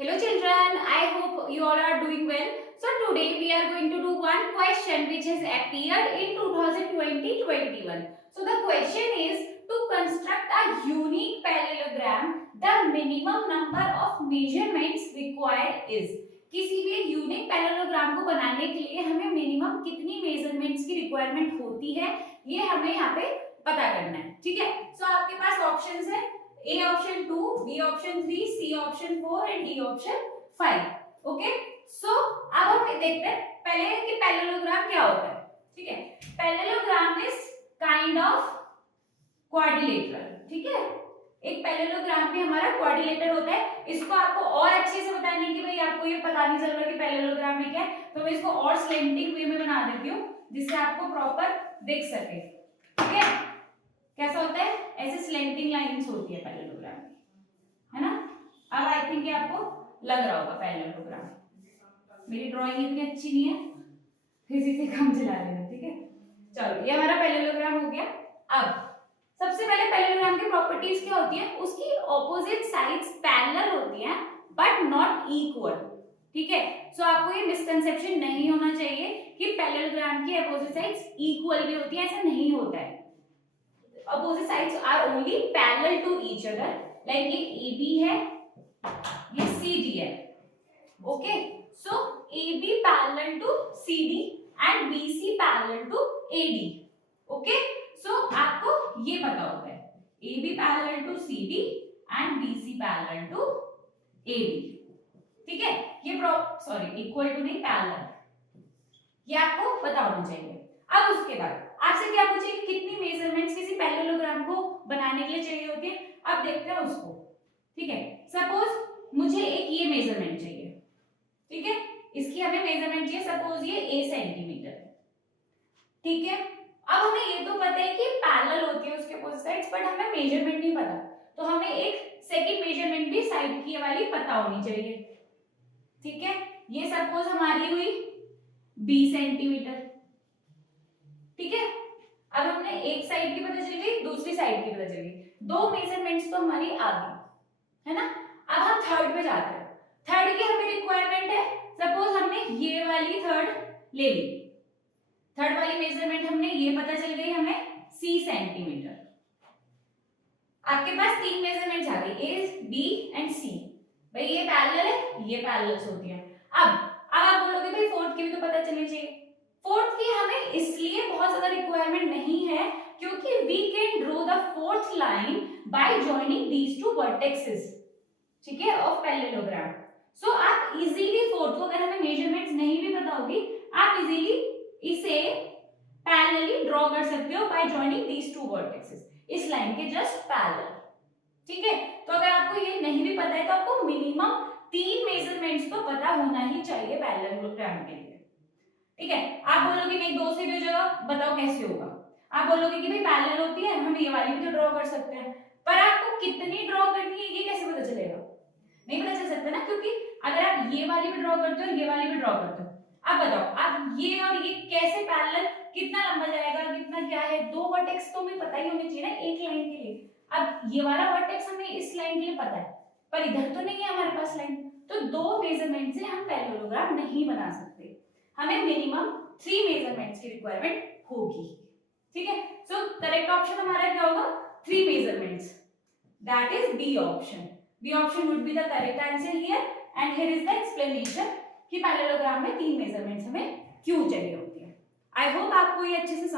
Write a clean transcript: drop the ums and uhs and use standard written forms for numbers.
Hello children, I hope you all are doing well. So today we are going to do one question which has appeared in 2020-21. So the question is to construct a unique parallelogram, the minimum number of measurements required is. किसी भी unique parallelogram को बनाने के लिए हमें minimum कितनी measurements की requirement होती है ये हमें यहाँ पे पता करना है. ठीक है. सो आपके पास ऑप्शंस है A option 2, B option 3, C option 4 and D option 5. Okay. सो अब हम देखते हैं पहले कि पैरेललोग्राम क्या होता है. ठीक है. Parallelogram is kind of quadrilateral. ठीक है. एक पैरेललोग्राम भी हमारा क्वाड्रिलेटरल होता है. इसको आपको और अच्छे से बताने की भाई आपको ये पता नहीं चल रहा कि पैरेललोग्राम में क्या है, तो मैं इसको और स्लेंटिंग वे में बना देती हूँ जिससे आपको प्रॉपर दिख सके. ठीक है. कैसा होता है? ऐसे स्लेंटिंग लाइंस होती है पैरेललोग्राम में, है ना. अब आई थिंक ये आपको लग रहा होगा पैरेललोग्राम. मेरी ड्राइंग इतनी अच्छी नहीं है, इसी से काम चला लेना. ठीक है. चलो ये हमारा पैरेललोग्राम हो गया. अब सबसे पहले पैरेललोग्राम की प्रॉपर्टीज क्या होती है? उसकी ऑपोजिट साइड्स पैरेलल होती हैं बट नॉट इक्वल. ठीक है. सो आपको ये मिसकंसेप्शन नहीं होना चाहिए कि पैरेललोग्राम की ऑपोजिट साइड्स इक्वल भी होती है. ऐसा नहीं होता है. opposite sides are only parallel to each other. like ये AB है, ये CD है. okay, so AB parallel to CD and BC parallel to AD. okay, so आपको ये पता होता है AB parallel to CD and BC parallel to AD. ठीक है. ये इक्वल टू नहीं, पैरेलल, ये आपको पता होना चाहिए. अब उसके बाद आपसे क्या पूछे कि कितनी मेजरमेंट्स किसी पैरेललोग्राम को बनाने के लिए चाहिए होती है. अब देखते हैं उसको. ठीक है. सपोज मुझे एक ये मेजरमेंट चाहिए. ठीक है. इसकी हमें मेजरमेंट चाहिए. सपोज ये a सेंटीमीटर. ठीक है. अब हमें ये तो पता है कि पैरेलल होती है उसके अपोजिट साइड्स, बट हमें मेजरमेंट नहीं पता. तो हमें एक सेकंड मेजरमेंट भी साइड की वाली पता होनी चाहिए. ठीक है. ये सपोज हमारी हुई b सेंटीमीटर. ठीक है. अब हमने एक साइड की पता चल गई, दूसरी साइड की पता चल गई. दो मेजरमेंट्स तो हमारी आ गई, है ना. अब हम थर्ड पे जाते हैं. थर्ड की हमें रिक्वायरमेंट है. सपोज हमने ये वाली थर्ड ले ली. थर्ड वाली मेजरमेंट हमने ये पता चल गई हमें c सेंटीमीटर. आपके पास तीन मेजरमेंट्स आ गई, a b एंड c. भाई ये पैरेलल है, ये पैरेलल्स होती है. अब आप बोलोगे भाई फोर्थ की भी तो पता चलनी चाहिए. फोर्थ की हमें इसलिए बहुत ज्यादा रिक्वायरमेंट नहीं है क्योंकि we can draw the fourth line by joining these two vertexes. ठीक है, ऑफ पैरेललोग्राम. सो आप इजीली फोर्थ को, अगर हमें मेजरमेंट्स नहीं भी पता होगी, आप इजीली इसे पैरेलली ड्रॉ कर सकते हो by joining these two vertexes, इस लाइन के जस्ट पैरेलल. ठीक है. तो अगर आपको ये नहीं भी पता है तो आपको मिनिमम तीन मेजरमेंट्स तो पता होना ही चाहिए पैरेललोग्राम के लिए. ठीक है. आप बोलोगे नहीं दो से भी हो जाएगा, बताओ कैसे होगा. आप बोलोगे कि भाई पैरेलल होती है, हम ये वाली भी तो ड्रॉ कर सकते हैं, पर आपको कितनी ड्रॉ करनी है ये कैसे पता चलेगा? नहीं पता चल सकता ना, क्योंकि अगर आप ये वाली भी ड्रॉ करते हो, ये वाली भी ड्रॉ करते हो, अब बताओ आप ये और ये कैसे पैरेलल, कितना लंबा जाएगा, कितना क्या है. दो वर्टेक्स तो हमें पता ही होने चाहिए ना एक लाइन के लिए. अब ये वाला वर्टेक्स हमें इस लाइन के लिए पता है, पर इधर तो नहीं है हमारे पास लाइन. तो दो मेजरमेंट से हम पैरेललोग्राम नहीं बना सकते. हमें मिनिमम 3 मेजरमेंट्स की रिक्वायरमेंट होगी. ठीक है. सो करेक्ट ऑप्शन हमारा क्या होगा? 3 measurements. That is B option. B option would be the correct answer here and here is the explanation कि पैरेललोग्राम में 3 मेजरमेंट्स हमें क्यों चाहिए होती है. आई होप आपको ये अच्छे से